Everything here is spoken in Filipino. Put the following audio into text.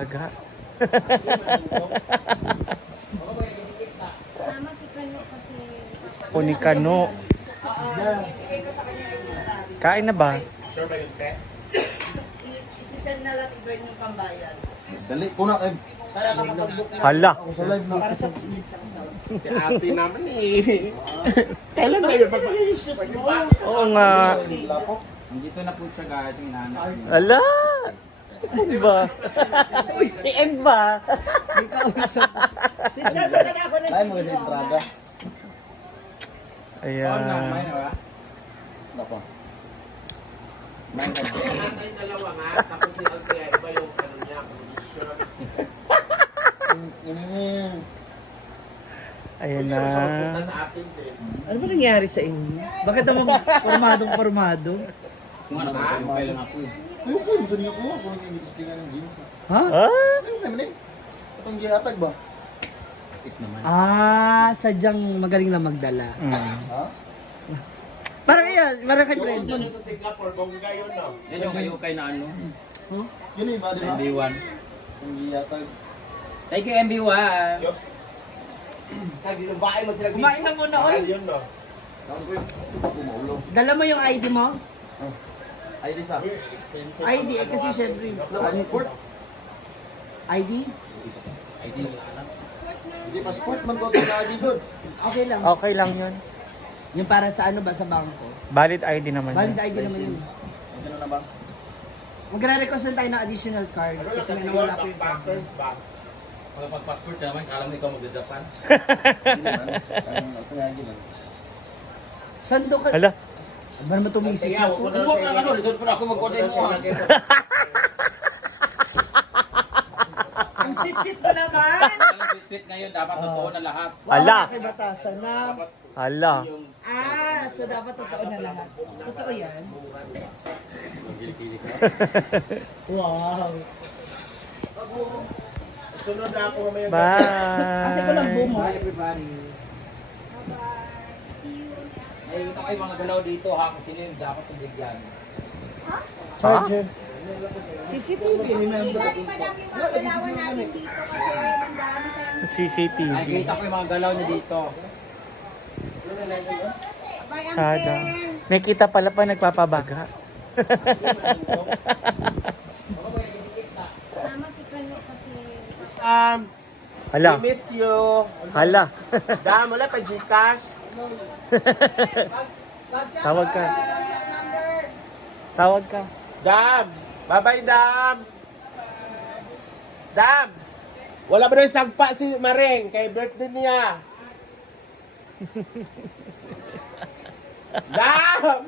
Aga. Sama si Kano kasi. Punikano. Kain na ba? Isisend na lang iba yung pambayan. Dali ko na kay. Para makapag-book na. Hala. Ako sa live na. Para sa ticket ka sa. Si ate naman eh. Kailan tayo Precious mo. Oo nga. Lapok. Nandito na po siya guys, yung hinahanap niyo. Ala. End ba? I-end ba? Sister, baka na ako ng Ay mo gani entrada. On na, may Ayan. na ba? Nako. May na ba? tayong dalawa nga. Tapos si ate ay iba yung ano niya, condition. Ini. Ayan Punta na. sa atin din. Ano ba nangyari sa inyo? Bakit naman pormadong-pormado? Kung ano ba, yung kailan ako eh. Kuya ko gusto niyo ko kung hindi gusto nga ng jeans. Ha? Ah? Ano naman eh? Itong gihatag ba? Sip naman. Sadyang magaling na magdala. Mm. Ha? Parang yan, parang kay Yung Brenda. una sa Singapore, bongga yun no? Yan yung kayo kay na ano. Yun eh ba di ba? MB1. Yung gihatag. Thank you MB1. Kagi yung bahay mo sila. Kumain na muna, oy. Mahal yun no? Saan ko yung kumaulo? Dala mo yung ID mo? Ay di sa. ID eh, kasi syempre. Passport. ID? ID lang anak. Hindi passport man ko sa ID doon. Okay lang. Okay lang yun. Yung para sa ano ba sa bangko? Valid ID naman Valid yun. ID naman yun. Ano na ba? Magre-request na tayo ng additional card kasi may nawala po yung card. Backers back. Pag passport naman, alam mo ikaw mag-Japan. Hindi man. Ako nga lang. Sando ka. Hala. Ano ba naman tumisis Kaya, na huwag mo po? na- Kung ko na ano, result po na ako mag-order mo. Ang sit-sit mo naman! Walang sweet-sweet ngayon, dapat totoo na lahat. Ala. Kay batasan na. Hala. So dapat totoo na lahat. Totoo yan? Magkili-kili ka. Wow. Sunod na ako mamaya. Bye. Kasi ko lang bumo. Bye everybody. Nakikita kayo mga galaw dito ha, kung sino yung dapat pabigyan. Charger. CCTV, remember? Dati madami mga galawan natin dito kasi nandami tayong CCTV. Nakikita ko yung mga galaw niya dito. Bye, Sada. Uncle. Nakita pala pa nagpapabaga. Sama si Kano kasi. Hala. We miss you. Hala. Dam, wala pa Gcash. Tawag ka. Tawag ka. Dam. Bye-bye, Dam. Dam. Wala ba rin sagpa si Maring kay birthday niya? Dam!